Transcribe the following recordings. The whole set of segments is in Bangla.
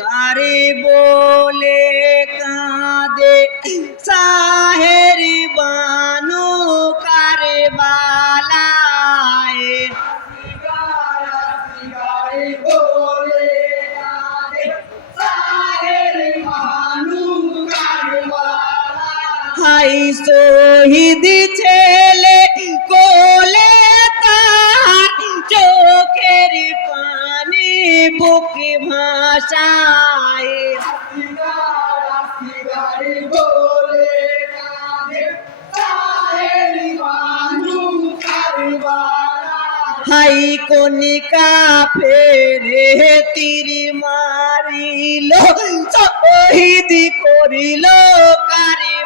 গারে বলে কাঁদে। সাহের বানু কারে বালায় হাই শহীদ ছেলে কোলে তার চোখের পানি বুকে ভাষায়। হাই কনিকা ফেরে তীর মারিল শহীদ করিল কারিবালাই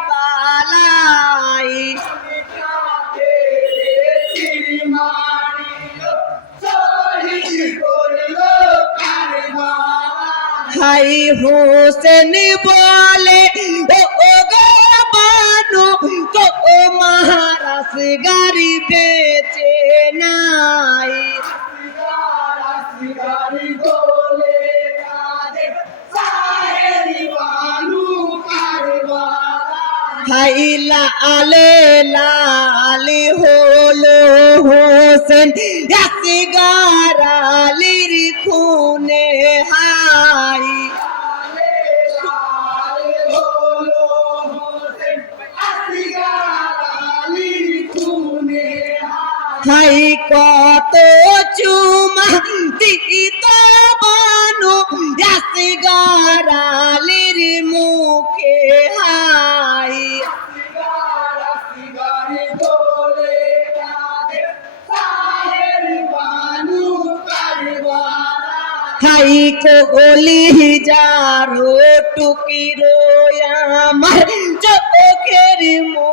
হাই হোসেন বলে, ও ও গো বানু তো ও মহারাজ গাড়ি বেচে নাই। হাই লালে লালি হলো হোসেন গারালির খুনে হাই কত চুমা দিত বানু গারালির মুখে হাই। হাই কোলি যারো টুকির আমার চোখের মনি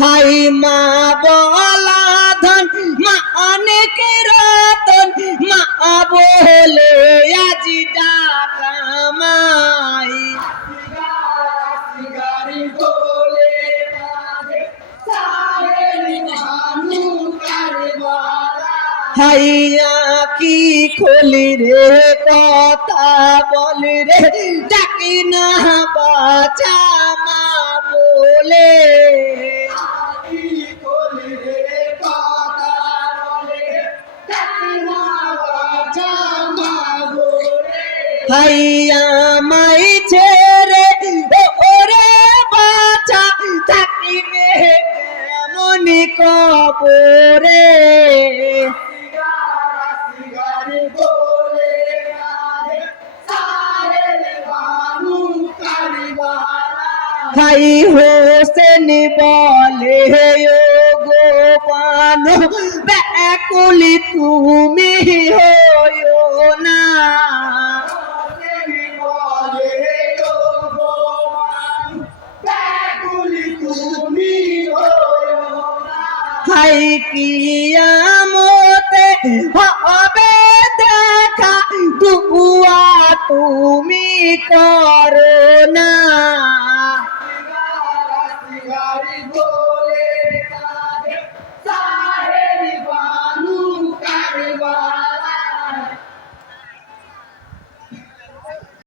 হাই মা বলা ধন, মা অনেক রতন, মা বলে আজি টাকা মাই। হাইয়া কি খোলি রে, কথা বল রে, ডাকি না বাচা মা বলে। হাইয়া মাই ছেড়ে ওরে বাছা থাকিবে কেমন কবরে। হাই হোসেন বলে ও গোপান ব্যাকুলি তুমি হাই কিয়ামতে হবে দেখা দুয়া তুমি করো।